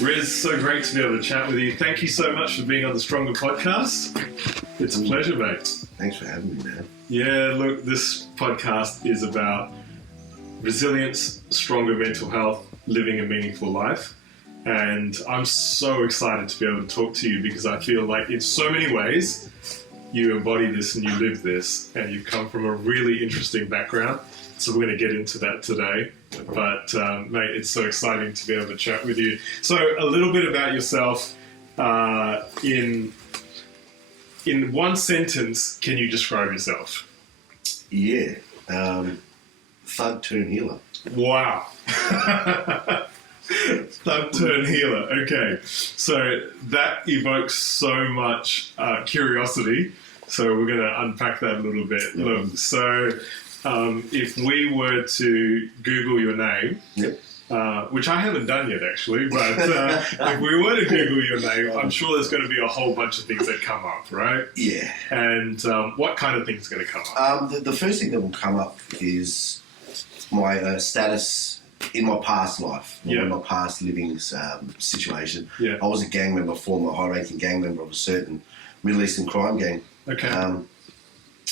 Riz, so great to be able to chat with you. Thank you so much for being on the Stronger podcast. It's a pleasure, mate. Thanks for having me, man. Yeah, look, this podcast is about resilience, stronger mental health, living a meaningful life. And I'm so excited to be able to talk to you because I feel like in so many ways you embody this and you live this, and you've come from a really interesting background. So we're going to get into that today. But, mate, it's so exciting to be able to chat with you. So a little bit about yourself. In one sentence, can you describe yourself? Yeah. Thug turn healer. Wow. Thug turn healer. Okay. So that evokes so much curiosity. So we're going to unpack that a little bit. Yep. Look, so if we were to Google your name, Yep. Which I haven't done yet actually, but if we were to Google your name, I'm sure there's going to be a whole bunch of things that come up, right? Yeah. And what kind of things are going to come up? The first thing that will come up is my status in my past life, in my past living situation. Yeah. I was a gang member, former high-ranking gang member of a certain Middle Eastern crime gang. Okay.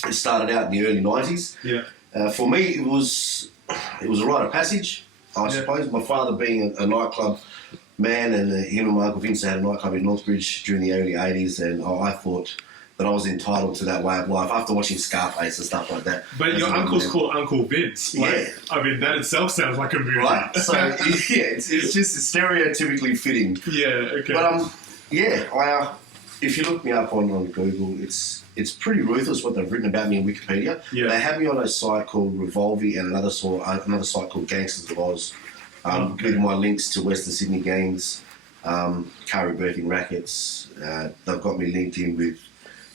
It started out in the early 90s. Yeah. For me, it was a rite of passage, I suppose. My father being a nightclub man, and him and my Uncle Vince had a nightclub in Northbridge during the early 80s, and I thought that I was entitled to that way of life after watching Scarface and stuff like that. But your uncle's called Uncle Vince. Like, yeah. I mean, that itself sounds like a movie. Right. So, yeah, it's just stereotypically fitting. Yeah, okay. But, if you look me up on Google, it's pretty ruthless what they've written about me in Wikipedia. Yeah. They have me on a site called Revolvi and another site called Gangsters of Oz, with my links to Western Sydney gangs, car rebirthing rackets. They've got me linked in with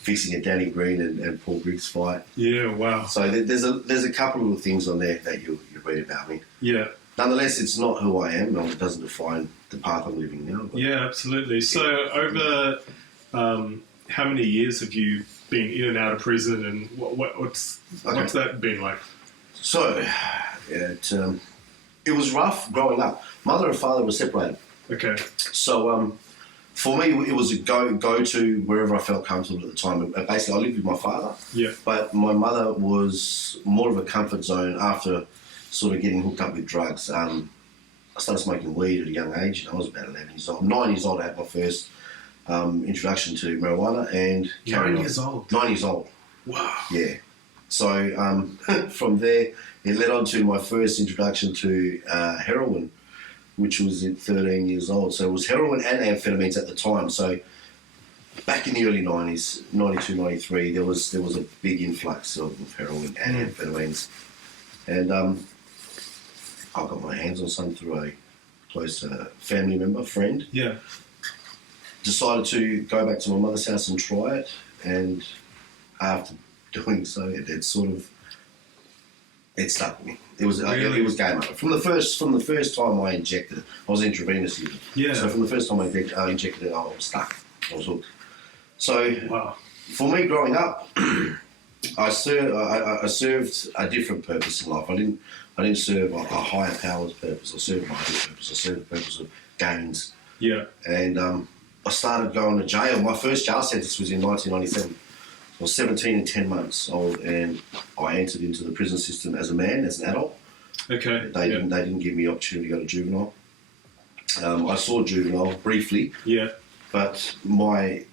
fixing a Danny Green and Paul Briggs fight. Yeah, wow. So there's a couple of things on there that you read about me. Yeah. Nonetheless, it's not who I am. It doesn't define the path I'm living now. But yeah, absolutely. So over how many years have you been in and out of prison, and what's that been like? So it was rough growing up. Mother and father were separated. Okay. So for me, it was a go to wherever I felt comfortable at the time. Basically, I lived with my father. Yeah. But my mother was more of a comfort zone after sort of getting hooked up with drugs. I started smoking weed at a young age. I was about 11 years old. 9 years old, I had my first introduction to marijuana and 9 years old. 9 years old. Wow. Yeah. So from there, it led on to my first introduction to heroin, which was at 13 years old. So it was heroin and amphetamines at the time. So back in the early 90s, 92, 93, there was a big influx of heroin and amphetamines. And I got my hands on some through a close family member, friend. Yeah. Decided to go back to my mother's house and try it. And after doing so, it stuck with me. It was Really? it was game over. From the first time I injected it, I was intravenous. Yeah. So from the first time I injected it, I was stuck. I was hooked. So Wow. for me, growing up, I served a different purpose in life. I didn't serve a higher powers purpose. I served my own purpose. I served the purpose of gains. Yeah. And I started going to jail. My first jail sentence was in 1997. I was 17 and 10 months old, and I entered into the prison system as a man, as an adult. Okay. They didn't give me the opportunity to go to juvenile. I saw juvenile briefly, Yeah. but my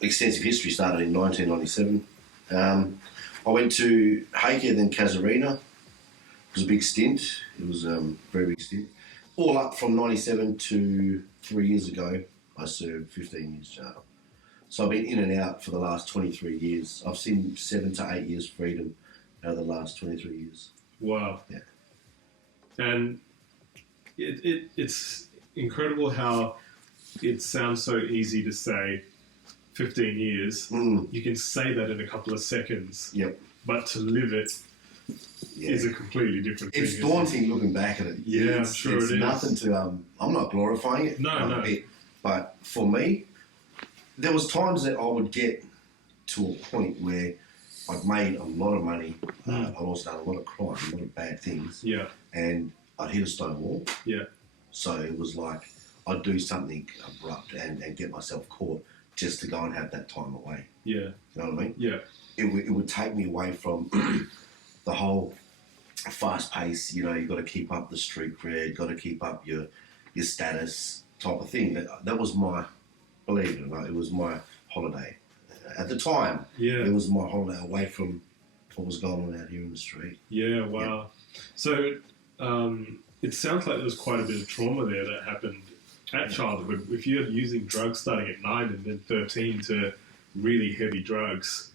extensive history started in 1997. I went to Hakea, then Casuarina. It was a big stint. It was a very big stint. All up from 97 to 3 years ago, I served 15 years jail. So I've been in and out for the last 23 years. I've seen 7 to 8 years freedom out of the last 23 years. Wow. Yeah. And it's incredible how it sounds so easy to say 15 years. You can say that in a couple of seconds. Yep. But to live it is a completely different thing. It's daunting looking back at it. Yeah, I'm sure it is. It's nothing to... I'm not glorifying it. No. A bit. But for me, there was times that I would get to a point where I'd made a lot of money. I'd also done a lot of crime, a lot of bad things. Yeah. And I'd hit a stone wall. Yeah. So it was like I'd do something abrupt and get myself caught just to go and have that time away. Yeah. You know what I mean? Yeah. It would take me away from the whole fast pace, you know, you've got to keep up the street cred, got to keep up your status type of thing. That was my, believe it or not, it was my holiday. At the time, it was my holiday away from what was going on out here in the street. Yeah, wow. Yeah. So it sounds like there was quite a bit of trauma there that happened at childhood. If you're using drugs starting at 9 and then 13 to really heavy drugs,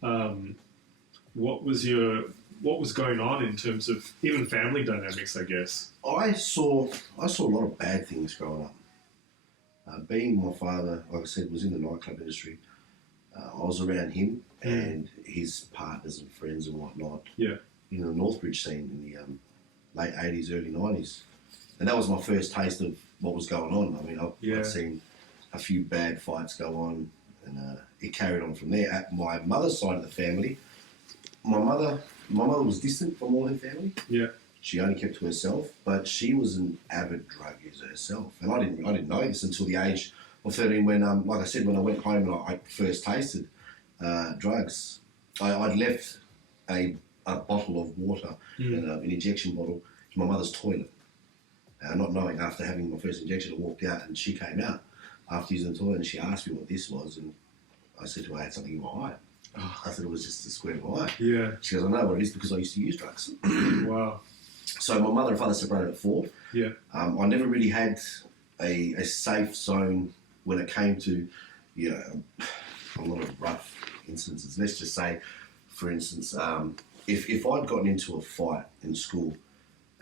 what was going on in terms of even family dynamics, I guess? I saw a lot of bad things growing up. Being my father, like I said, was in the nightclub industry. I was around him and his partners and friends and whatnot. Yeah. In the Northbridge scene in the late 80s, early 90s. And that was my first taste of what was going on. I mean, I'd seen a few bad fights go on, and it carried on from there. At my mother's side of the family, my mother was distant from all her family. Yeah. She only kept to herself, but she was an avid drug user herself. And I didn't know this until the age of 13 when, like I said, when I went home and I first tasted drugs. I'd left a bottle of water, an injection bottle, in my mother's toilet. Not knowing, after having my first injection, I walked out and she came out after using the toilet and she asked me what this was, and I said to her I had something in my eye. I said it was just a square of my eye. Yeah. She goes, I know what it is because I used to use drugs. Wow. So my mother and father separated at 4. Yeah. I never really had a safe zone when it came to, you know, a lot of rough instances. Let's just say, for instance, if I'd gotten into a fight in school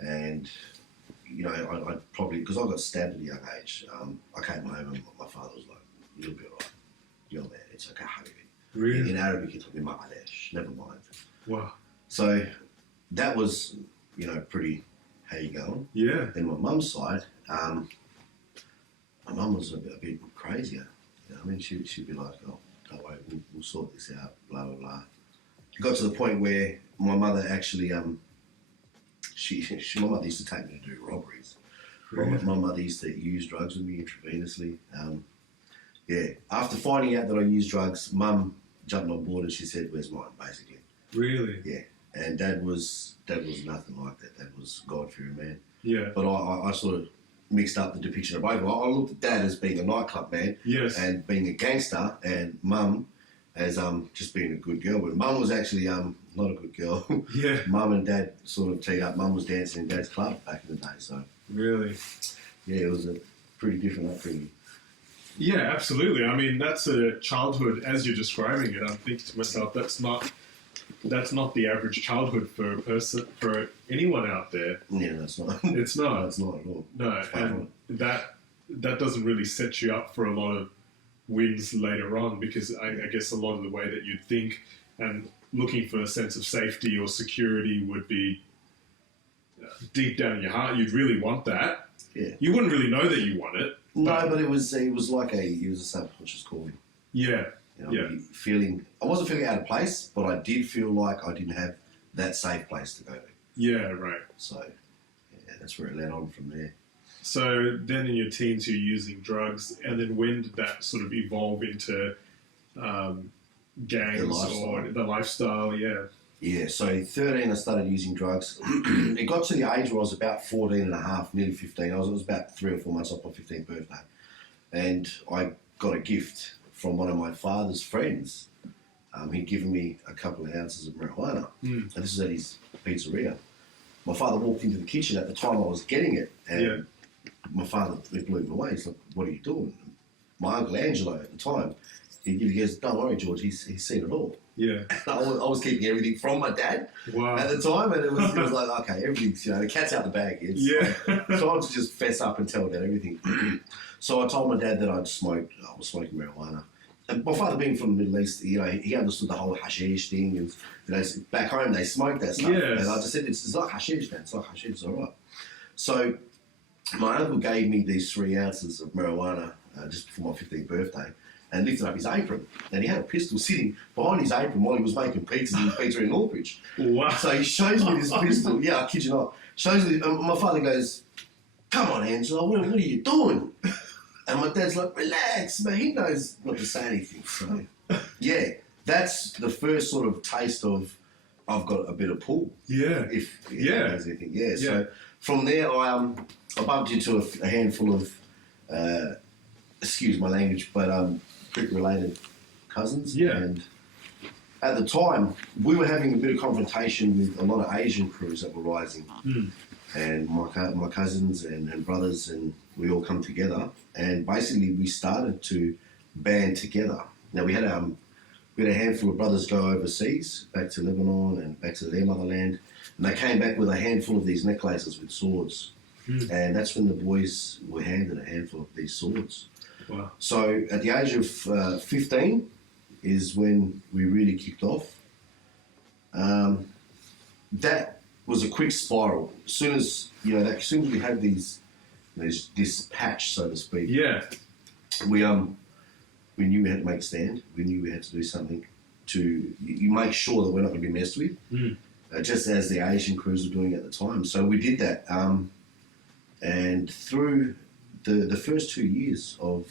and, you know, I'd probably, because I got stabbed at a young age, I came home and my father was like, you'll be all right. You're there. It's okay, Habibi. Really? In Arabic, he told me, Ma'alesh, never mind. Wow. So that was, you know, pretty, how you going? Yeah. Then my mum's side, my mum was a bit crazier. You know what I mean? She'd be like, oh, don't worry, we'll sort this out, blah, blah, blah. It got to the point where my mother actually, my mother used to take me to do robberies. Really? My mother used to use drugs with me intravenously. After finding out that I used drugs, Mum jumped on board and she said, where's mine, basically. Really? Yeah. And Dad was nothing like that. Dad was God-fearing man. Yeah. But I sort of mixed up the depiction of both. I looked at Dad as being a nightclub man. Yes. And being a gangster, and Mum as just being a good girl. But Mum was actually not a good girl. Yeah. Mum and Dad sort of teed up. Mum was dancing in Dad's club back in the day. So. Really? Yeah, it was a pretty different upbringing. Yeah, absolutely. I mean, that's a childhood as you're describing it. I'm thinking to myself, that's not the average childhood for a person, for anyone out there. Yeah, that's not. It's not. No, it's not at all. No, and that doesn't really set you up for a lot of wins later on, because I guess a lot of the way that you'd think and looking for a sense of safety or security would be deep down in your heart. You'd really want that. Yeah. You wouldn't really know that you want it. No, but it was like a subconscious calling. Yeah. You know, I wasn't feeling out of place, but I did feel like I didn't have that safe place to go to. Yeah, right. So, yeah, that's where it led on from there. So then in your teens, you're using drugs, and then when did that sort of evolve into gangs or the lifestyle? Yeah. Yeah, so 13 I started using drugs. It got to the age where I was about 14 and a half, nearly 15. It was about 3 or 4 months off my 15th birthday. And I got a gift from one of my father's friends. He'd given me a couple of ounces of marijuana. And this was at his pizzeria. My father walked into the kitchen at the time I was getting it. And my father blew him away. He's like, what are you doing? My uncle Angelo at the time, he goes, don't worry, George, he's seen it all. Yeah. I was keeping everything from my dad at the time, and it was like, okay, everything's, the cat's out the bag. It's time to just fess up and tell Dad everything. So I told my dad that I was smoking marijuana. And my father being from the Middle East, he understood the whole hashish thing, and back home they smoked that stuff. Yes. And I just said, it's like hashish, man. It's like hashish, it's all right. So my uncle gave me these 3 ounces of marijuana just before my 15th birthday, and lifted up his apron. And he had a pistol sitting behind his apron while he was making pizzas in the pizzeria in Northbridge. Wow. So he shows me this pistol. Yeah, I kid you not. Shows me, my father goes, come on, Angelo, what are you doing? And my dad's like, relax, but he knows not to say anything. So, yeah, that's the first sort of taste of I've got a bit of pull. Yeah. If there's anything. Yeah. So from there, I bumped into a handful of, excuse my language, but Greek-related cousins. Yeah. And at the time, we were having a bit of confrontation with a lot of Asian crews that were rising. Mm. And my cousins and brothers, and we all come together. And basically, we started to band together. Now, we had a handful of brothers go overseas, back to Lebanon and back to their motherland. And they came back with a handful of these necklaces with swords. Mm. And that's when the boys were handed a handful of these swords. Wow. So at the age of 15 is when we really kicked off. That was a quick spiral. As soon as we had this patch, so to speak. Yeah. We knew we had to make a stand. We knew we had to do something to you make sure that we're not going to be messed with, just as the Asian crews were doing at the time. So we did that, and through the first 2 years of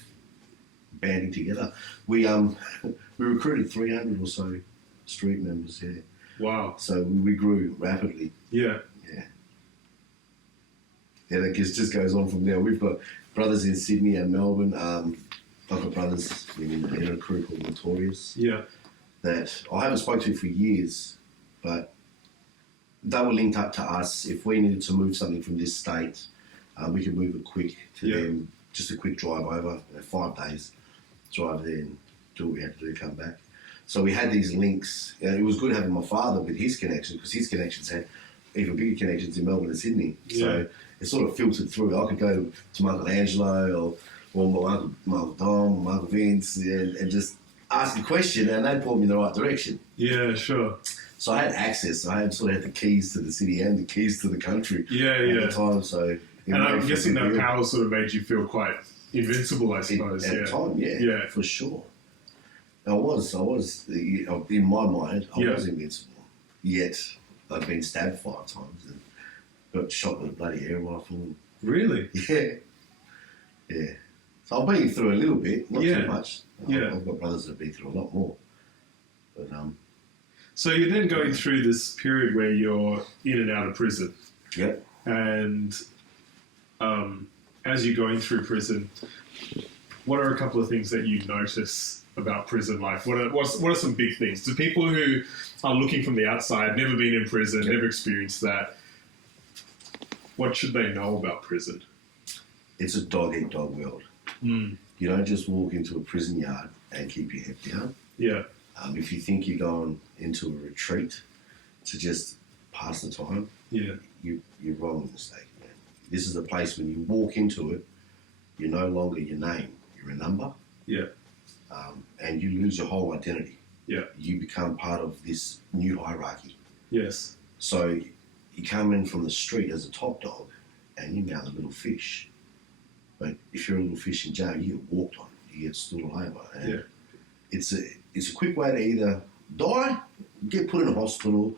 banding together, we recruited 300 or so street members. Yeah. Wow. So we grew rapidly. Yeah. Yeah. Yeah, that just goes on from there. We've got brothers in Sydney and Melbourne. I've got brothers in a crew called Notorious. Yeah. That I haven't spoken to for years, but they were linked up to us. If we needed to move something from this state, we could move it quick to them. Just a quick drive over, 5 days, drive there and do what we had to do, come back. So we had these links. It was good having my father with his connections, because his connections had even bigger connections in Melbourne and Sydney. Yeah. So it sort of filtered through. I could go to my Uncle Angelo or my Uncle Dom or my Uncle Vince and just ask a question, and they'd point me in the right direction. Yeah, sure. So I had access. I had the keys to the city and the keys to the country at the time. So and I'm guessing that power sort of made you feel quite invincible, I suppose. At the time, yeah, for sure. I was, in my mind, I was invincible. Yet, I'd been stabbed 5 times and got shot with a bloody air rifle. Really? Yeah. Yeah. So I've been through a little bit, not too much. I've got brothers that have been through a lot more. But So you're then going through this period where you're in and out of prison. Yep. And as you're going through prison, what are a couple of things that you notice about prison life? What are some big things? To people who are looking from the outside, never been in prison, never experienced that, what should they know about prison? It's a dog-eat-dog world. Mm. You don't just walk into a prison yard and keep your head down. Yeah. If you think you're going into a retreat to just pass the time, you're wrong mistake, man. This is a place when you walk into it, you're no longer your name, you're a number. Yeah. And you lose your whole identity. Yeah. You become part of this new hierarchy. Yes. So you come in from the street as a top dog and you're now the little fish. But if you're a little fish in jail, you get walked on, you get stood all over. And it's a quick way to either die, get put in a hospital,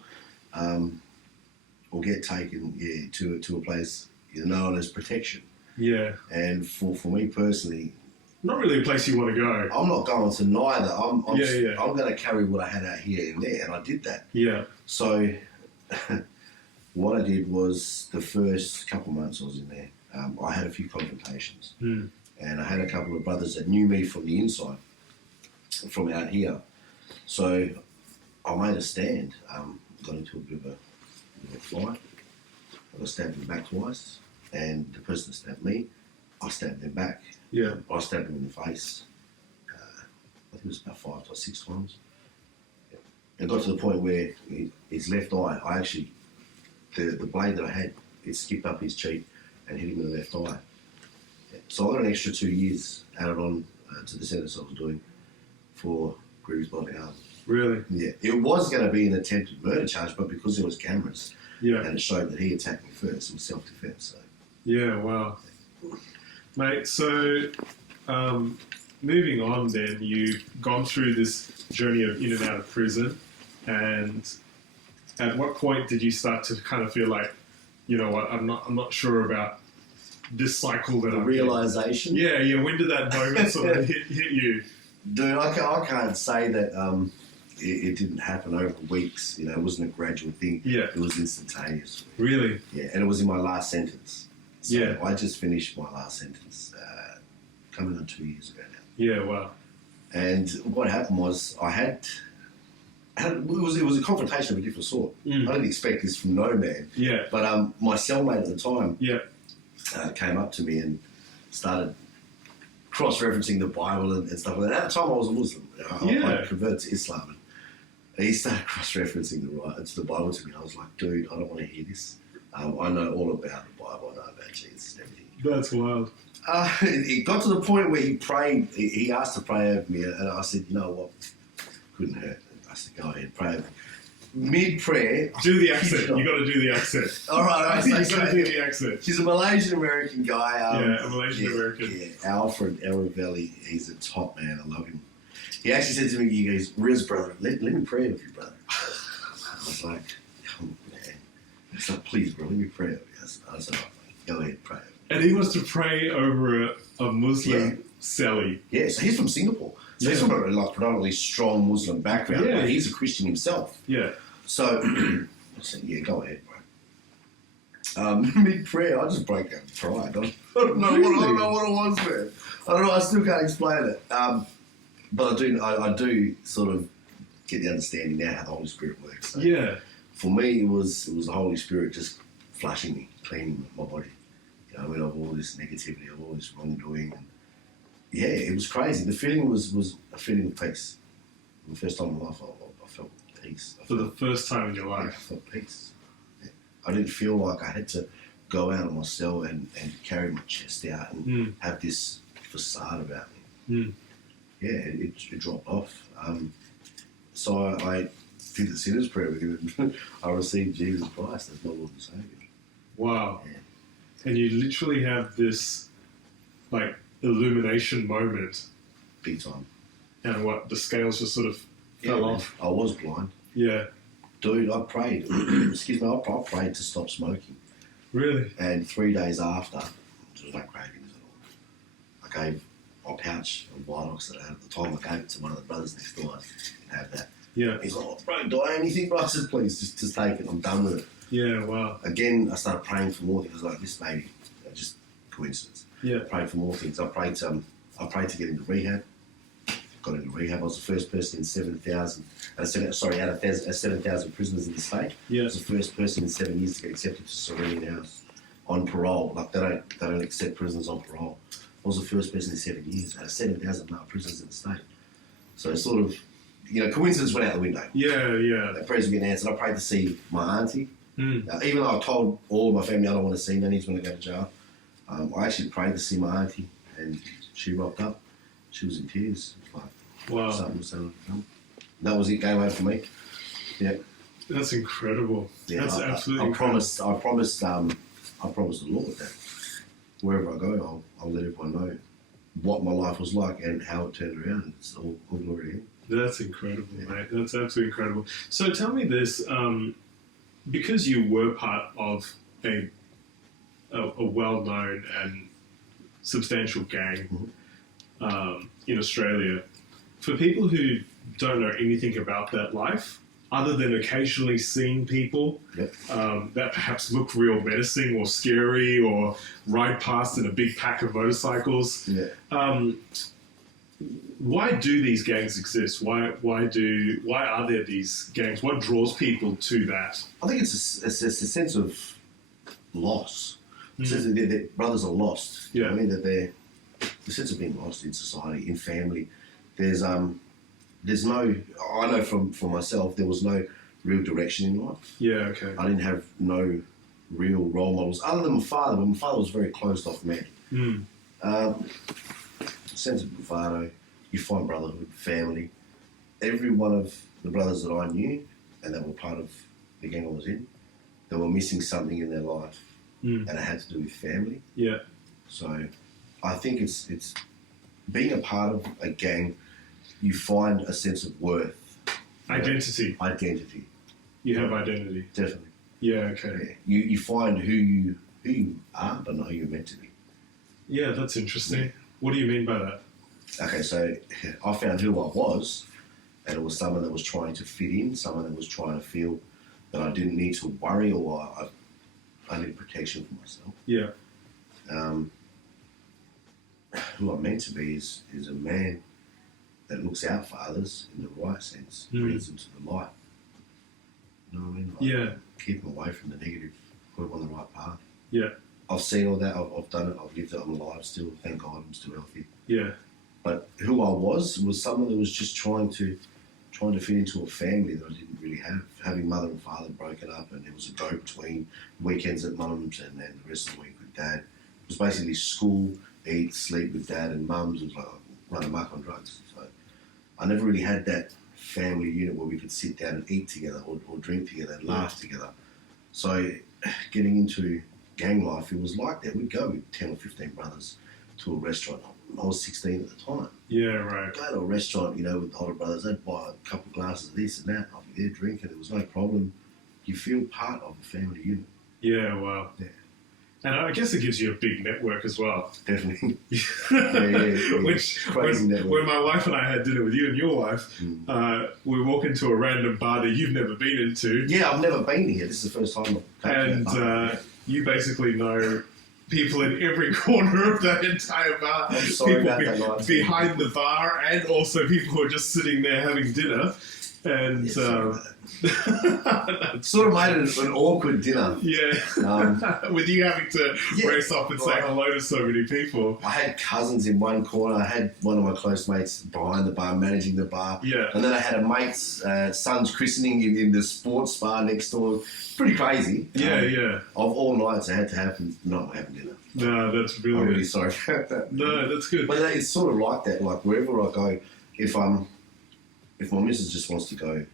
or get taken to a place known as protection. Yeah. And for me personally, not really a place you want to go. I'm not going to neither. I'm going to carry what I had out here and there, and I did that. Yeah. So what I did was the first couple of months I was in there, I had a few confrontations. Mm. And I had a couple of brothers that knew me from the inside, from out here. So I made a stand, got into a bit of a fight. I got stabbed in the back twice, and the person that stabbed me, I stabbed them back. Yeah. I stabbed him in the face. I think it was about 5 or 6 times. It got to the point where his left eye, the blade that I had, it skipped up his cheek and hit him in the left eye. So I got an extra 2 years added on to the sentence I was doing for grievous bodily harm. Really? Yeah. It was going to be an attempted murder charge, but because there was cameras and it showed that he attacked me first, it was self-defense. So. Yeah, wow. Mate, so moving on then, you've gone through this journey of in and out of prison, and at what point did you start to kind of feel like, you know what, I'm not sure about this cycle that The I'm realisation. in? When did that moment sort of hit you? Dude, I can't say that it didn't happen over weeks. It wasn't a gradual thing. Yeah. It was instantaneous. Really? Yeah, and it was in my last sentence. So Yeah. I just finished my last sentence coming on 2 years ago now. Yeah, wow. And what happened was it was a confrontation of a different sort. I didn't expect this from no man. Yeah. But my cellmate at the time Yeah. came up to me and started cross-referencing the Bible and stuff like that. At the time I was a Muslim. I converted to Islam. And he started cross-referencing the Bible to me. I was like, dude, I don't want to hear this. I know all about the Bible. I know about Jesus and everything. That's wild. It got to the point where he prayed. He asked to pray over me, and I said, you know what? Couldn't hurt. I said, go ahead, pray over me. Mid-prayer... Do the accent. You got to do the accent. All right. You got to do the accent. He's a Malaysian-American guy. A Malaysian-American. Yeah, Alfred Elravelli. He's a top man. I love him. He actually said to me, he goes, Riz, brother, let me pray with you, brother. I was like, come on, man. He's like, please, bro, let me pray with you. I said, all right, go ahead, pray. And he wants to pray over a Muslim celly. Yeah, so he's from Singapore. So he's from a predominantly strong Muslim background. Yeah. But he's a Christian himself. Yeah. So I said, yeah, go ahead, bro. Mid-prayer, I just broke out and cried. I don't know what it was, man. I don't know. I still can't explain it. But I do sort of get the understanding now how the Holy Spirit works. So for me, it was the Holy Spirit just flushing me, cleaning my body. Of all this negativity, of all this wrongdoing. And yeah, it was crazy. The feeling was a feeling of peace. For the first time in my life, I felt peace. For the first time in your I life. felt peace. Yeah. I didn't feel like I had to go out of my cell and carry my chest out and have this facade about me. Yeah, it dropped off. So I did the sinner's prayer with him and I received Jesus Christ as my Lord and Saviour. Wow. Yeah. And you literally have this, illumination moment. Big time. And the scales just sort of fell off. I was blind. Yeah. Dude, I prayed. Excuse me, I prayed to stop smoking. Really? And 3 days after, there was no cravings at all. I gave my pouch of Vitox that I had at the time, I gave it to one of the brothers next door and have that. Yeah. He's like, oh, bro, do I anything? Bro, I said, please, just take it. I'm done with it. Yeah, wow. Again, I started praying for more things. Like, this maybe just coincidence. Yeah. Prayed for more things. I prayed to get into rehab. Got into rehab. I was the first person in 7,000. Out of 7,000 prisoners in the state. Yeah. I was the first person in 7 years to get accepted to Serene House on parole. Like they don't accept prisoners on parole. I was the first person in 7 years out of 7,000 male prisoners in the state. So it's sort of, coincidence went out the window. Yeah. That prayers were getting answered. I prayed to see my auntie. Mm. Even though I told all of my family I don't want to see nannies when I go to jail, I actually prayed to see my auntie, and she rocked up. She was in tears. It was like, wow. Something was going on. That was it. Game over for me. Yeah. That's incredible. Yeah, That's absolutely I incredible. promised the Lord that wherever I go, I'll let everyone know what my life was like and how it turned around. It's all glory to Him. That's incredible, mate. That's absolutely incredible. So tell me this, because you were part of a well-known and substantial gang in Australia, for people who don't know anything about that life, other than occasionally seeing people that perhaps look real menacing or scary or ride past in a big pack of motorcycles, why do these gangs exist? Why are there these gangs? What draws people to that? I think it's a sense of loss. The sense that their brothers are lost. Yeah. I mean that the sense of being lost in society, in family. There's no. I know for myself, there was no real direction in life. Yeah. Okay. I didn't have no real role models other than my father. But my father was a very closed off man. Sense of bravado. You find brotherhood, family. Every one of the brothers that I knew and that were part of the gang I was in, they were missing something in their life, and it had to do with family. Yeah. So I think it's being a part of a gang, you find a sense of worth. Identity. Identity. You have identity. Definitely. Yeah, okay. Yeah. You find who you are, but not who you're meant to be. Yeah, that's interesting. What do you mean by that? Okay, so I found who I was, and it was someone that was trying to fit in, someone that was trying to feel that I didn't need to worry or I need protection for myself. Yeah. Who I'm meant to be is a man that looks out for others in the right sense, brings them to the light. You know what I mean? Like, keep them away from the negative, put them on the right path. Yeah. I've seen all that. I've done it. I've lived it. I'm alive still. Thank God I'm still healthy. Yeah. But who I was someone that was just trying to fit into a family that I didn't really have. Having mother and father broken up, and it was a go-between, weekends at mum's and then the rest of the week with dad. It was basically school, eat, sleep with dad, and mum's was like run amok on drugs. So I never really had that family unit where we could sit down and eat together or drink together and laugh together. So getting into gang life, it was like that. We'd go with 10 or 15 brothers to a restaurant. I was 16 at the time. Yeah, right. Go to a restaurant, with the older brothers. They'd buy a couple of glasses of this and that. I'd be there drinking. It was no problem. You feel part of the family unit. Yeah, wow. Yeah. And I guess it gives you a big network as well. Definitely. Which, when my wife and I had dinner with you and your wife, we walk into a random bar that you've never been into. Yeah, I've never been here. This is the first time I've taken And you basically know people in every corner of that entire bar. I'm sorry people about that night. Behind the bar, and also people who are just sitting there having dinner. And yes, sort of made it an awkward dinner. Yeah, with you having to race up and say hello to so many people. I had cousins in one corner. I had one of my close mates behind the bar, managing the bar. Yeah, and then I had a mate's son's christening in the sports bar next door. Pretty crazy. Yeah. Of all nights, it had to happen. Not having dinner. No, that's brilliant. I'm really sorry about that. No, that's good. But it's sort of like that. Like wherever I go, if my missus just wants to go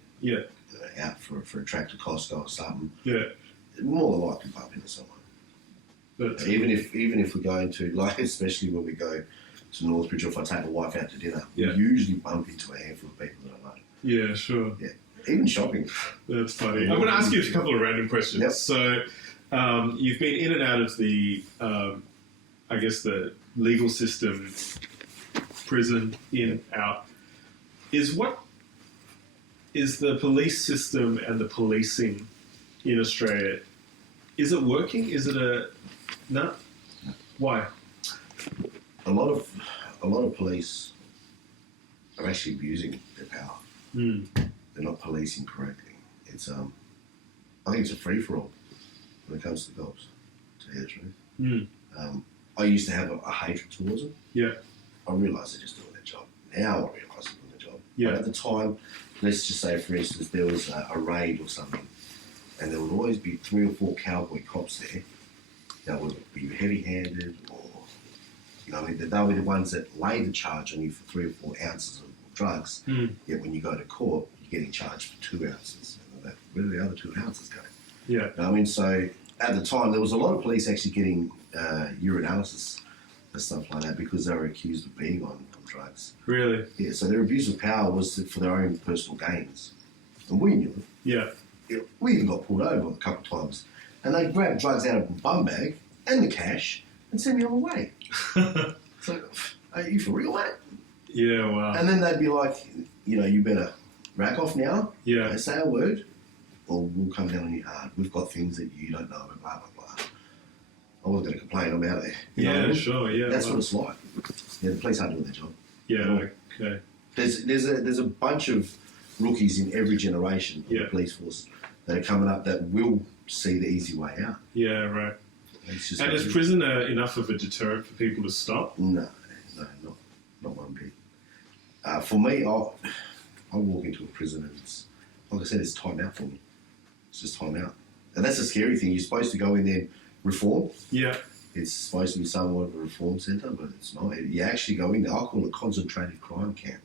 out for a track to Costco or something, more than likely bump into someone. Even if we're going to, like, especially when we go to Northbridge, or if I take my wife out to dinner, we usually bump into a handful of people that I know. Yeah, sure. Yeah, even shopping. That's funny. I'm going to ask you a couple of random questions. Yep. So, you've been in and out of the, I guess, the legal system, prison, in, out. Is the police system and the policing in Australia, is it working? Is it no? Why? A lot of police are actually abusing their power. They're not policing correctly. It's I think it's a free for all when it comes to the cops, to tell you the truth. I used to have a hatred towards them. Yeah. I realised they're just doing their job. Now I realise they're doing their job. Yeah. But at the time, let's just say, for instance, there was a raid or something, and there would always be 3 or 4 cowboy cops there that would be heavy-handed, or, they'll be the ones that lay the charge on you for 3 or 4 ounces of drugs. Yet when you go to court, you're getting charged for 2 ounces. Where do the other 2 ounces go? Yeah. So at the time, there was a lot of police actually getting urinalysis and stuff like that because they were accused of being on drugs. Really? Yeah, so their abuse of power was for their own personal gains. And we knew it. Yeah. We even got pulled over a couple of times. And they grabbed drugs out of the bum bag and the cash and sent me on my way. So, are you for real, mate? Yeah, wow. And then they'd be like, you better rack off now. Yeah. Don't say a word, or we'll come down on you hard. We've got things that you don't know, and blah, blah, blah. I wasn't going to complain. I'm out of there. You know what I mean? Sure. Yeah. That's what it's like. Yeah, the police aren't doing their job. Yeah. Okay. There's a bunch of rookies in every generation of the police force that are coming up that will see the easy way out. Yeah. Right. And is prison enough of a deterrent for people to stop? No, not one bit. For me, I walk into a prison and it's, like I said, it's time out for me. It's just time out. And that's the scary thing. You're supposed to go in there and reform. Yeah. It's supposed to be somewhat of a reform centre, but it's not. You actually go in there. I call it a concentrated crime camp,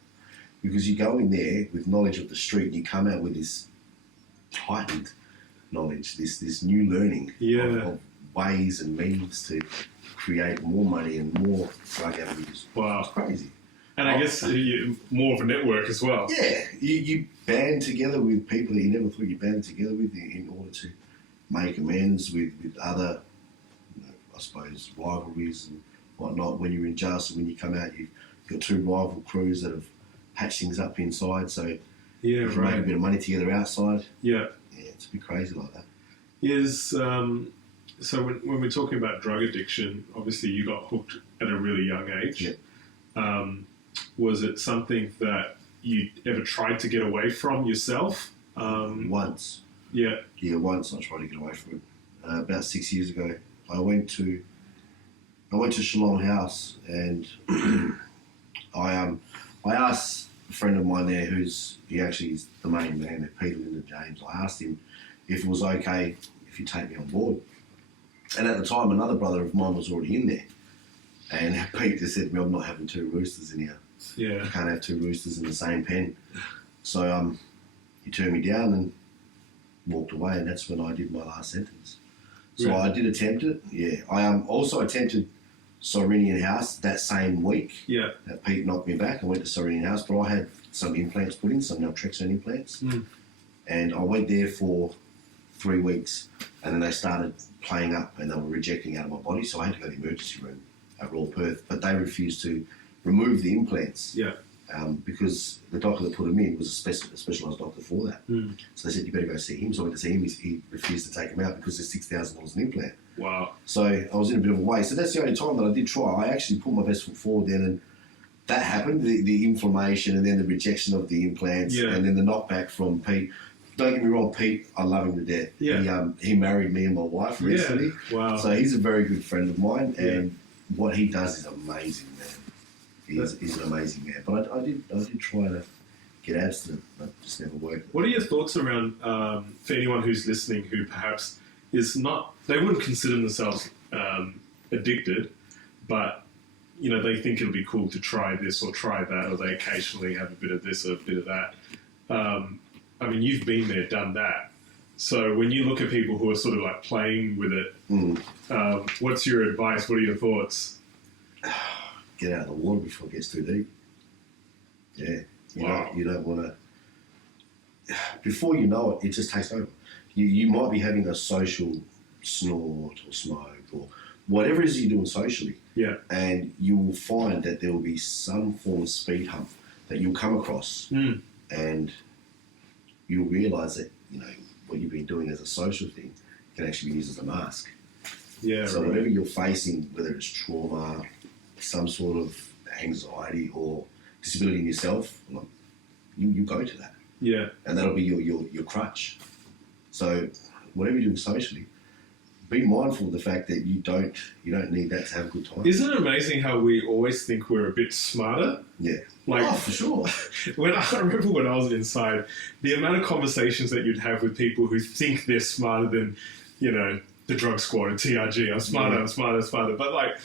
because you go in there with knowledge of the street and you come out with this heightened knowledge, this new learning of ways and means to create more money and more drug avenues. Wow. It's crazy. And I guess more of a network as well. Yeah. You band together with people that you never thought you banded together with in order to make amends with other, I suppose, rivalries and whatnot when you're in jail. So when you come out, you've got two rival crews that have patched things up inside. So you can make a bit of money together outside. Yeah. Yeah, it's a bit crazy like that. So when we're talking about drug addiction, obviously you got hooked at a really young age. Yeah. Was it something that you ever tried to get away from yourself? Once. Yeah. Yeah, once I tried to get away from it. About 6 years ago, I went to Shillong House, and I asked a friend of mine there, he actually is the main man there, Peter Lyndon James. I asked him if it was okay if you take me on board. And at the time, another brother of mine was already in there, and Pete just said to me, "I'm not having two roosters in here. Yeah. You can't have two roosters in the same pen." So he turned me down and walked away, and that's when I did my last sentence. So I did attempt it. Yeah, I also attempted Cyrenian House that same week. Yeah. That Pete knocked me back. I went to Cyrenian House, but I had some implants put in, some naltrexone implants, and I went there for 3 weeks, and then they started playing up, and they were rejecting out of my body. So I had to go to the emergency room at Royal Perth, but they refused to remove the implants. Yeah. Because the doctor that put them in was a specialised doctor for that. So they said, you better go see him. So I went to see him. He refused to take him out because there's $6,000 an implant. Wow. So I was in a bit of a way. So that's the only time that I did try. I actually put my best foot forward then, and that happened, the inflammation and then the rejection of the implants and then the knockback from Pete. Don't get me wrong, Pete, I love him to death. Yeah. He married me and my wife recently. Yeah. Wow. So he's a very good friend of mine, and what he does is amazing, man. He's an amazing man. But I did try to get abstinent, but it just never worked. What are your thoughts around, for anyone who's listening who perhaps is not, they wouldn't consider themselves addicted, but, you know, they think it'll be cool to try this or try that, or they occasionally have a bit of this or a bit of that. I mean, you've been there, done that. So when you look at people who are sort of like playing with it, what's your advice? What are your thoughts? Get out of the water before it gets too deep. Yeah. You don't want to... Before you know it, it just takes over. You might be having a social snort or smoke or whatever it is you're doing socially. Yeah. And you will find that there will be some form of speed hump that you'll come across and you'll realise that, you know, what you've been doing as a social thing can actually be used as a mask. Yeah. So whatever you're facing, whether it's trauma, some sort of anxiety or disability in yourself, you go to that. Yeah. And that'll be your crutch. So whatever you're doing socially, be mindful of the fact that you don't need that to have a good time. Isn't it amazing how we always think we're a bit smarter? Yeah. Like, for sure. I remember when I was inside, the amount of conversations that you'd have with people who think they're smarter than, you know, the drug squad and TRG. I'm smarter. But like,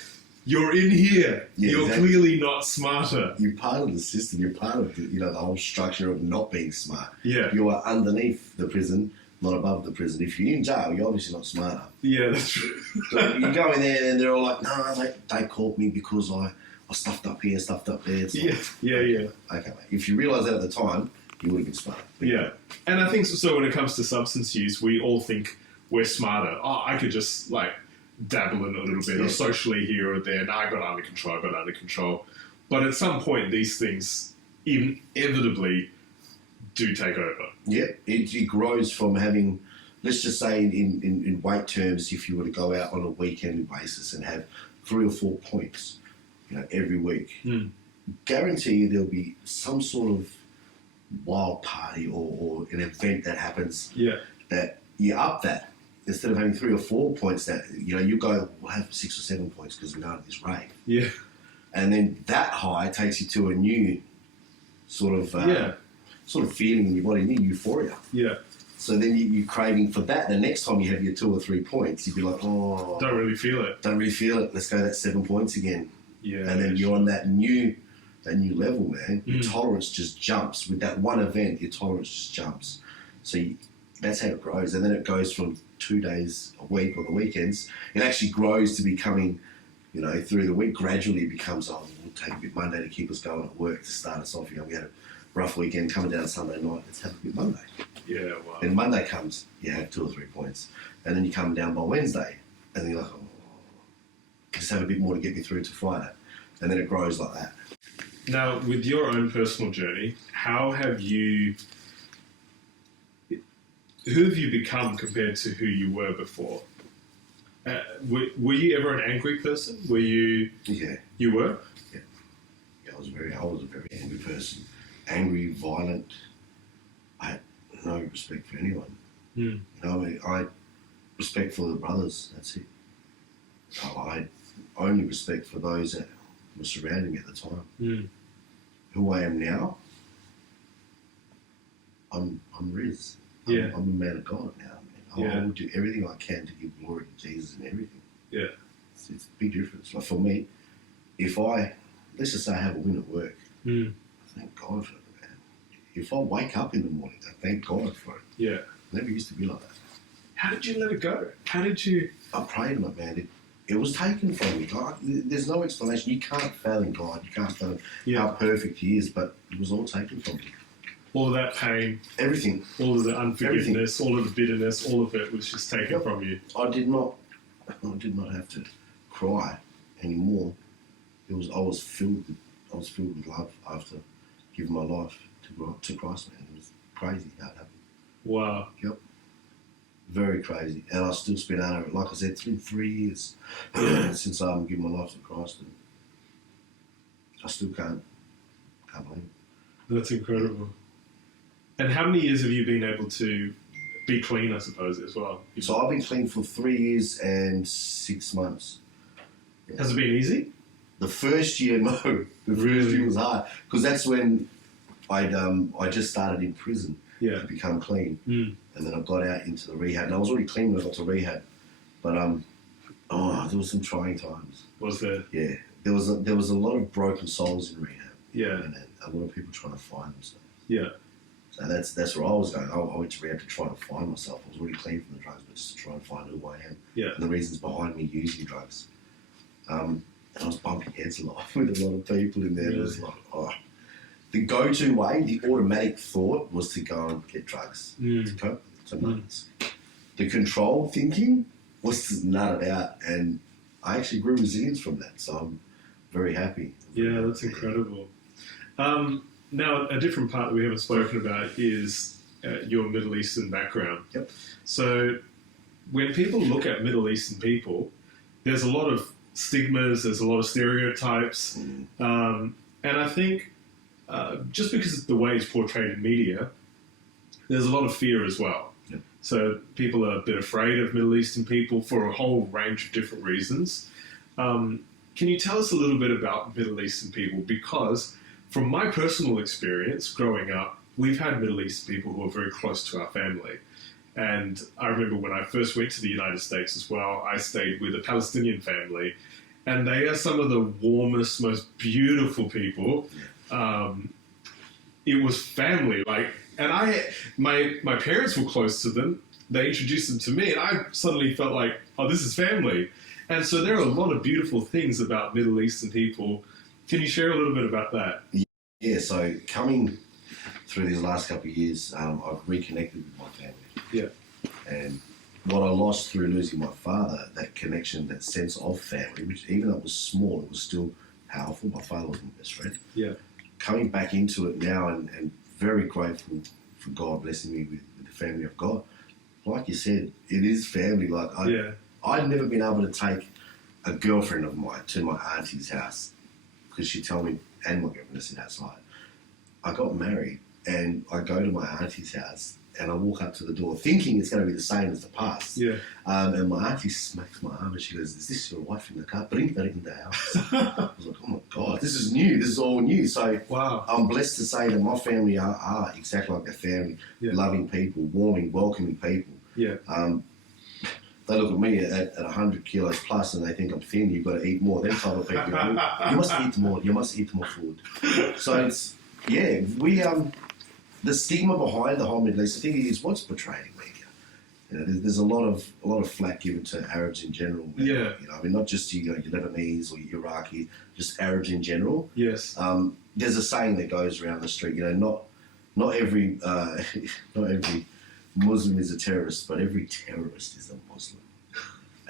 you're in here. Yeah, you're clearly not smarter. You're part of the system. You're part of the whole structure of not being smart. Yeah. You are underneath the prison, not above the prison. If you're in jail, you're obviously not smarter. Yeah, that's true. So you go in there and they're all like, no, they caught me because I stuffed up here, stuffed up there. It's yeah. Okay, mate. If you realise that at the time, you would have been smart. Yeah. And I think so when it comes to substance use, we all think we're smarter. Oh, I could just like dabble in a little bit or socially here or there. No, I got under control. But at some point, these things inevitably do take over. Yeah, it grows from having, let's just say in weight terms, if you were to go out on a weekend basis and have 3 or 4 points, you know, every week, guarantee you there'll be some sort of wild party or an event that happens that you up that. Instead of having 3 or 4 points that, you know, you go, we'll have 6 or 7 points because we're going to this rave. Yeah. And then that high takes you to a new sort of feeling in your body, new euphoria. Yeah. So then you're craving for that. The next time you have your 2 or 3 points, you'd be like, oh. Don't really feel it. Let's go that 7 points again. Yeah. And then you're on that new level, man. Your tolerance just jumps. With that one event, your tolerance just jumps. So that's how it grows. And then it goes from 2 days a week on the weekends. It actually grows to becoming, you know, through the week, gradually becomes, we'll take a bit Monday to keep us going at work to start us off. You know, we had a rough weekend coming down Sunday night. Let's have a bit Monday. Yeah, wow. Then Monday comes, you have 2 or 3 points. And then you come down by Wednesday. And then you're like, just have a bit more to get me through to Friday. And then it grows like that. Now, with your own personal journey, who have you become compared to who you were before? Were you ever an angry person? Were you? Yeah. You were? Yeah. I was a very angry person. Angry, violent. I had no respect for anyone. Mm. I respect for the brothers, that's it. I had only respect for those that were surrounding me at the time. Mm. Who I am now, I'm Riz. Yeah. I'm a man of God now, man. I will do everything I can to give glory to Jesus and everything. Yeah. It's a big difference. Like for me, let's just say I have a win at work, I thank God for it, man. If I wake up in the morning, I thank God for it. Yeah. Never used to be like that. How did you let it go? How did you? I prayed on it, man. It was taken from me. Like, there's no explanation. You can't fail in God. You can't fail how perfect He is, but it was all taken from me. All of that pain, everything, all of the unforgiveness, all of the bitterness, all of it was just taken from you. I did not have to cry anymore. I was filled with love after giving my life to Christ, man. It was crazy how it happened. Wow. Yep. Very crazy. And I still spin out of it. Like I said, it's been 3 years since I've given my life to Christ, and I still can't believe it. That's incredible. And how many years have you been able to be clean, I suppose, as well? So I've been clean for 3 years and 6 months. Yeah. Has it been easy? The first year, no. The first year was hard. Because that's when I just started in prison to become clean. Mm. And then I got out into the rehab. And I was already clean when I got to rehab. But there was some trying times. Was there? Yeah. There was a lot of broken souls in rehab. Yeah. And a lot of people trying to find themselves. Yeah. So that's where I was going. I went to rehab to try to find myself. I was already clean from the drugs, but just to try and find who I am. Yeah. And the reasons behind me using drugs. And I was bumping heads a lot with a lot of people in there. Really? It was like, the go-to way, the automatic thought was to go and get drugs to cope with nuts. The control thinking was to nut it out, and I actually grew resilience from that. So I'm very happy. Yeah, that's incredible. Now, a different part that we haven't spoken about is your Middle Eastern background. Yep. So when people look at Middle Eastern people, there's a lot of stigmas, there's a lot of stereotypes, and I think just because of the way it's portrayed in media, there's a lot of fear as well. Yep. So people are a bit afraid of Middle Eastern people for a whole range of different reasons. Can you tell us a little bit about Middle Eastern people? Because from my personal experience growing up, we've had Middle Eastern people who are very close to our family. And I remember when I first went to the United States as well, I stayed with a Palestinian family, and they are some of the warmest, most beautiful people. It was family, and my parents were close to them. They introduced them to me, and I suddenly felt like, oh, this is family. And so there are a lot of beautiful things about Middle Eastern people. Can you share a little bit about that? Yeah, so coming through these last couple of years, I've reconnected with my family. Yeah. And what I lost through losing my father, that connection, that sense of family, which even though it was small, it was still powerful. My father was my best friend. Yeah. Coming back into it now and very grateful for God blessing me with the family of God. Like you said, it is family. I'd never been able to take a girlfriend of mine to my auntie's house because she'd tell me, and my girlfriend, to sit outside. I got married and I go to my auntie's house and I walk up to the door thinking it's going to be the same as the past. Yeah. And my auntie smacks my arm and she goes, "Is this your wife in the car? Bring her in the house." I was like, oh my God, this is new. This is all new. So wow. I'm blessed to say that my family are exactly like their family, loving people, warming, welcoming people. Yeah. They look at me at 100 kilos plus and they think I'm thin. You've got to eat more. Them type of people. You must eat more. You must eat more food. So it's, the stigma behind the whole Middle East thing is what's portrayed in media. You know, there's a lot of flack given to Arabs in general. Yeah. You know, I mean, not just your Lebanese or your Iraqi, just Arabs in general. Yes. There's a saying that goes around the street. You know, not every Muslim is a terrorist, but every terrorist is a Muslim.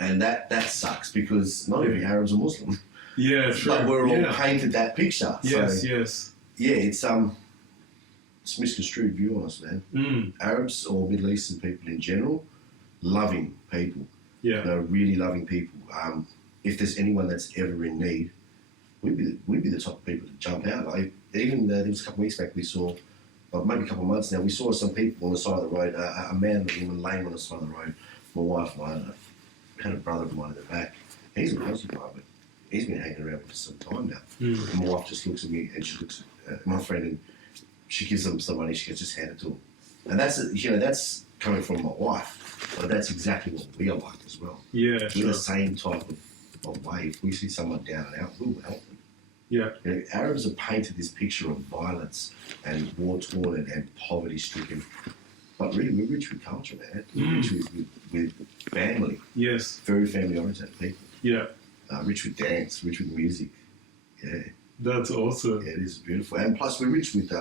And that sucks because not every Arab's a Muslim. Yeah, true. But we're all painted that picture. Yes, so, yes. Yeah, it's misconstrued view on us, man. Arabs or Middle Eastern people in general, loving people. Yeah. They're really loving people. If there's anyone that's ever in need, we'd be the top of people to jump out. Like, even there was a couple of weeks back we saw, or maybe a couple of months now, we saw some people on the side of the road, a man and a woman laying on the side of the road. My wife and I had a brother of mine in the back. He's a Aussie guy, but he's been hanging around for some time now. And my wife just looks at me and she looks at my friend and she gives him some money, she gets just handed to him. And that's coming from my wife. But that's exactly what we are like as well. Yeah, We're the same type of way. If we see someone down and out, we'll help them. Yeah. Arabs have painted this picture of violence and war-torn and poverty-stricken. But really, we're rich with culture, man. We're rich with family. Yes. Very family-oriented people. Yeah. Rich with dance, rich with music. Yeah. That's awesome. Yeah, it is beautiful. And plus, we're rich with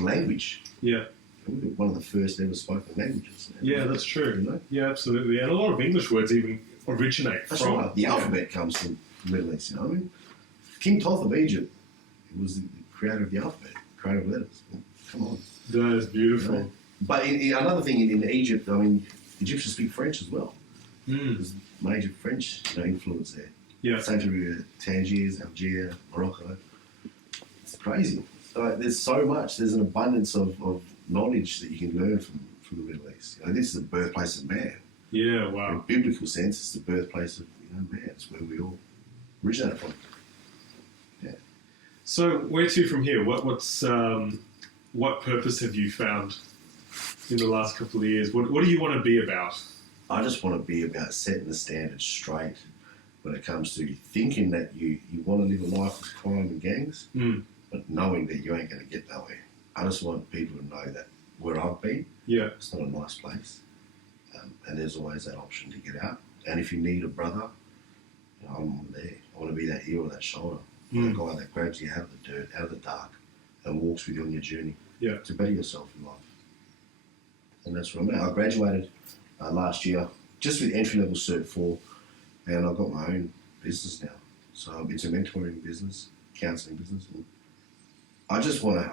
language. Yeah. We're one of the first ever spoken languages. Man. Yeah, that's true. You know? Yeah, absolutely. And a lot of English words even originate from... Right. The alphabet comes from the Middle East, you know what I mean? King Thoth of Egypt was the creator of the alphabet, creator of letters. Come on. That is beautiful. You know? But another thing in Egypt, I mean, Egyptians speak French as well. There's major French influence there. Yeah. Same to Tangiers, Algeria, Morocco. It's crazy. There's so much. There's an abundance of knowledge that you can learn from the Middle East. You know, this is the birthplace of man. Yeah, wow. In a biblical sense, it's the birthplace of man. It's where we all originated from. Yeah. So where to from here? What purpose have you found in the last couple of years? What do you want to be about? I just want to be about setting the standard straight when it comes to thinking that you want to live a life of crime and gangs, but knowing that you ain't going to get that way. I just want people to know that where I've been, it's not a nice place, and there's always that option to get out. And if you need a brother, I'm there. I want to be that ear or that shoulder, the guy that grabs you out of the dirt, out of the dark, and walks with you on your journey to better yourself in life. And that's what I'm at. I graduated last year just with entry-level Cert 4, and I've got my own business now. So it's a mentoring business, counselling business. And I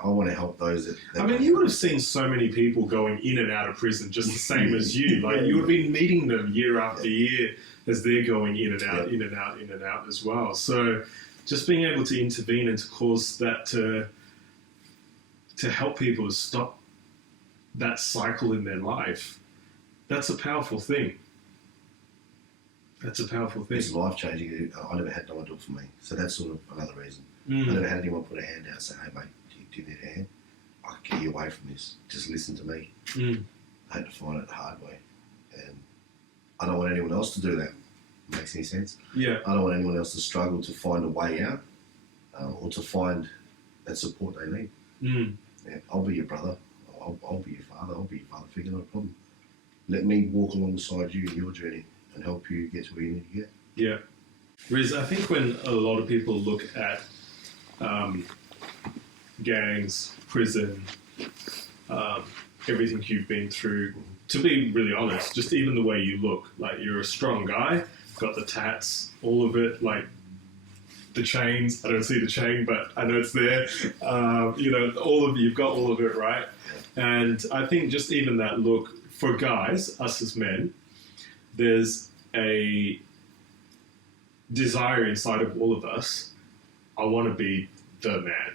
want to help those that I mean, you would have seen so many people going in and out of prison just the same as you. Like, you would have been meeting them year after year as they're going in and out, in and out, in and out as well. So just being able to intervene and to cause that to help people to stop that cycle in their life, that's a powerful thing. That's a powerful thing. It's life-changing. I never had no one do it for me. So that's sort of another reason. I never had anyone put a hand out and say, hey, mate, do you need a hand? I can get you away from this. Just listen to me. I had to find it the hard way. And I don't want anyone else to do that. Makes any sense? Yeah. I don't want anyone else to struggle to find a way out or to find that support they need. Yeah, I'll be your brother. I'll be your father. I'll be your father figure, no problem. Let me walk alongside you in your journey and help you get to where you need to get. Yeah. Riz, I think when a lot of people look at gangs, prison, everything you've been through, to be really honest, just even the way you look, like you're a strong guy, got the tats, all of it, like the chains. I don't see the chain, but I know it's there. You've got all of it, right? And I think just even that look, for guys, us as men, there's a desire inside of all of us, I want to be the man.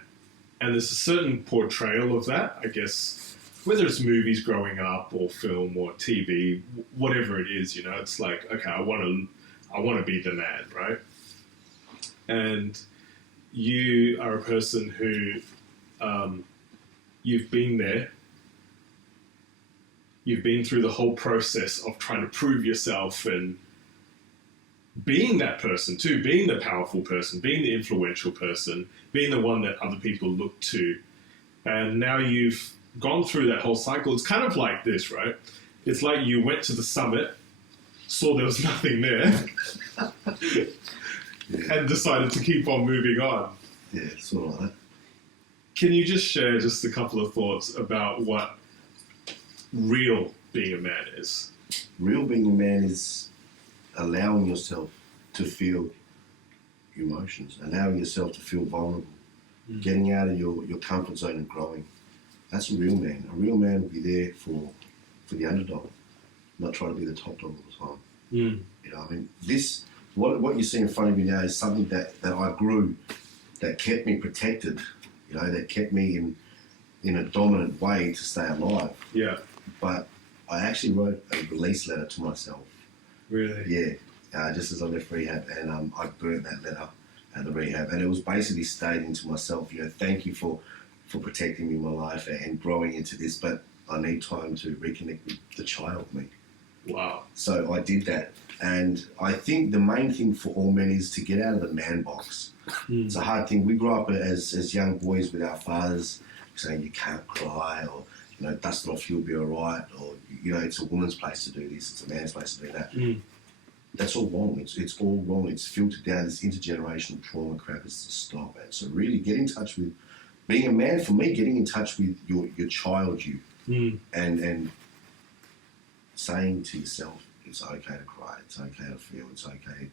And there's a certain portrayal of that, I guess, whether it's movies growing up or film or TV, whatever it is, it's like, okay, I want to be the man, right? And you are a person who, you've been there. You've been through the whole process of trying to prove yourself and being that person too, being the powerful person, being the influential person, being the one that other people look to. And now you've gone through that whole cycle. It's kind of like this, right? It's like you went to the summit, saw there was nothing there, and decided to keep on moving on. Yeah, sort of like that. Can you just share just a couple of thoughts about what real being a man is? Real being a man is allowing yourself to feel emotions, allowing yourself to feel vulnerable, getting out of your comfort zone and growing. That's a real man. A real man will be there for the underdog, not try to be the top dog all the time. You know, I mean, what you see in front of you now is something that I grew, that kept me protected, you know, that kept me in a dominant way to stay alive. Yeah. But I actually wrote a release letter to myself. Really? Yeah, just as I left rehab, and I burnt that letter at the rehab, and it was basically stating to myself, you know, thank you for protecting me in my life and growing into this, but I need time to reconnect with the child me. Wow. So I did that, and I think the main thing for all men is to get out of the man box. It's a hard thing. We grew up as young boys with our fathers saying you can't cry, or, you know, dust it off, you'll be all right, or, you know, it's a woman's place to do this, it's a man's place to do that. That's all wrong. It's all wrong. It's filtered down. This intergenerational trauma crap is to stop it. So really get in touch with being a man. For me, getting in touch with your child you, and saying to yourself, it's okay to cry, it's okay to feel, it's okay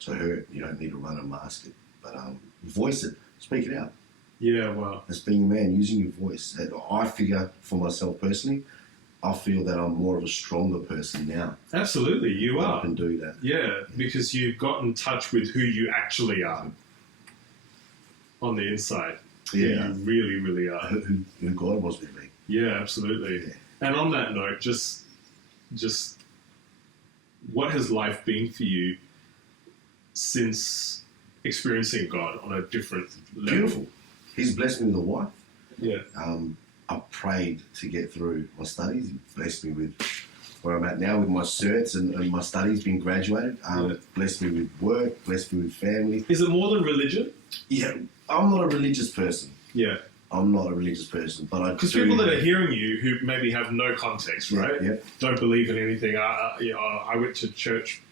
to hurt. You don't need to run and mask it, but voice it, speak it out. Yeah, wow. As being a man, using your voice. I figure for myself personally, I feel that I'm more of a stronger person now. Absolutely, you are. I can do that. Yeah, because you've got in touch with who you actually are on the inside. Yeah. Who you really, really are. Who God was with me. Yeah, absolutely. Yeah. And on that note, just what has life been for you since experiencing God on a different level? Beautiful. He's blessed me with a wife. Yeah. I prayed to get through my studies. He blessed me with where I'm at now with my certs and my studies being graduated. Blessed me with work, blessed me with family. Is it more than religion? Yeah, I'm not a religious person. Yeah. I'm not a religious person, but I Because people that are hearing you who maybe have no context, right? Yeah. Don't believe in anything. I went to church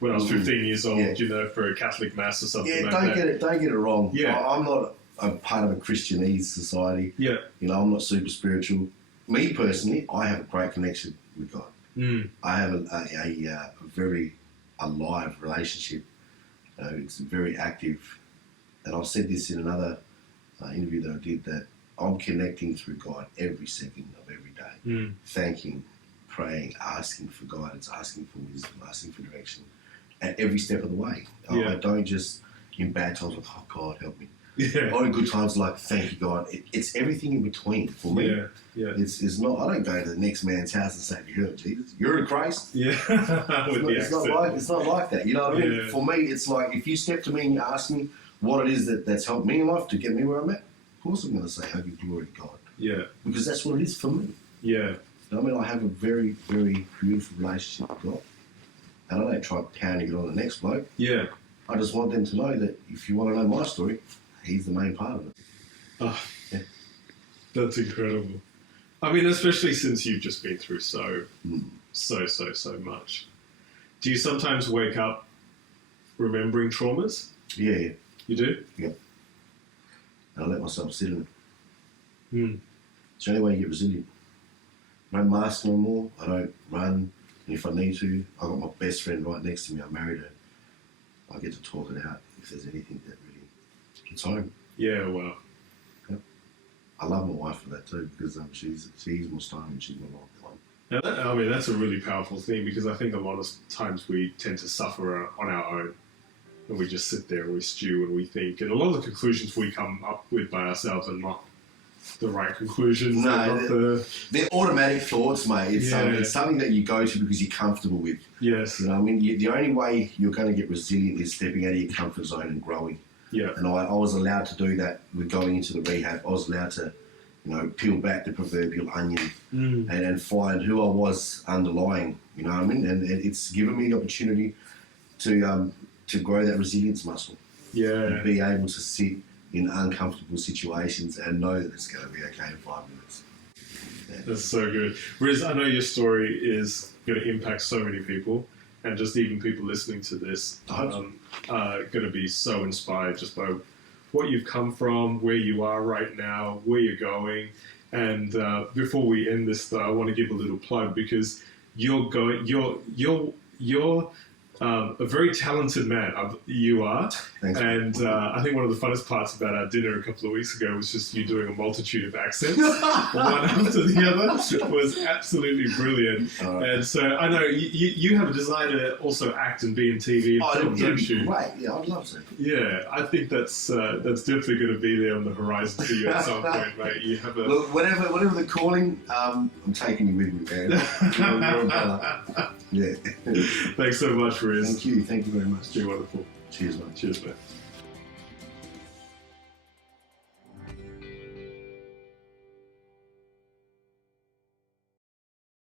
when I was 15 years old, you know, for a Catholic mass or something like that. Don't get it wrong. Yeah. I'm not a part of a Christianese society. Yeah. You know, I'm not super spiritual. Me personally, I have a great connection with God. I have a very alive relationship. It's very active. And I've said this in another interview that I did, that I'm connecting through God every second of every day. Thanking, praying, asking for guidance, asking for wisdom, asking for direction at every step of the way. I don't just, in bad times, like, oh, God, help me. Yeah. Or in good times, like, thank you, God. It's everything in between for me. Yeah. It's not, I don't go to the next man's house and say, have you heard of Jesus? You're in Christ? Yeah. It's not like that. You know what I mean? Yeah. For me, it's like, if you step to me and you ask me what it is that's helped me in life to get me where I'm at, of course I'm going to say, I give glory to God. Yeah. Because that's what it is for me. Yeah. You know what I mean? I have a very, very beautiful relationship with God. And I don't try pounding it on the next bloke. Yeah. I just want them to know that if you want to know my story, he's the main part of it. Oh, yeah. That's incredible. I mean, especially since you've just been through so much. Do you sometimes wake up remembering traumas? Yeah. You do? Yeah. And I let myself sit in it. Mm. It's the only way you get resilient. I don't mask no more. I don't run. And if I need to, I've got my best friend right next to me. I married her. I get to talk it out if there's anything that really hits home. Yeah, wow. Yeah. I love my wife for that too, because she's my stone and she's my lifeline. Now I mean, that's a really powerful thing, because I think a lot of times we tend to suffer on our own. And we just sit there and we stew and we think. And a lot of the conclusions we come up with by ourselves are not the right conclusions. No, they're automatic thoughts, mate. It's something that you go to because you're comfortable with. Yes. You know, I mean, the only way you're going to get resilient is stepping out of your comfort zone and growing. Yeah. And I was allowed to do that with going into the rehab. I was allowed to, peel back the proverbial onion and find who I was underlying. You know what I mean? And it's given me the opportunity to grow that resilience muscle. Yeah. And be able to sit in uncomfortable situations and know that it's going to be okay in 5 minutes. Yeah. That's so good. Riz, I know your story is going to impact so many people, and just even people listening to this are going to be so inspired just by what you've come from, where you are right now, where you're going. And before we end this, though, I want to give a little plug, because you're a very talented man. You are. Thanks. And I think one of the funnest parts about our dinner a couple of weeks ago was just you doing a multitude of accents, one after the other. It was absolutely brilliant. And so I know you have a desire to also act and be in TV and film, don't you? Right, yeah, I'd love to. Yeah, I think that's definitely going to be there on the horizon for you at some point, mate. You have a... Look, whatever the calling, I'm taking you with me, man. You're a brother. Yeah. Thanks so much, Riz. Thank you very much. You're wonderful. Cheers, mate. Cheers, mate.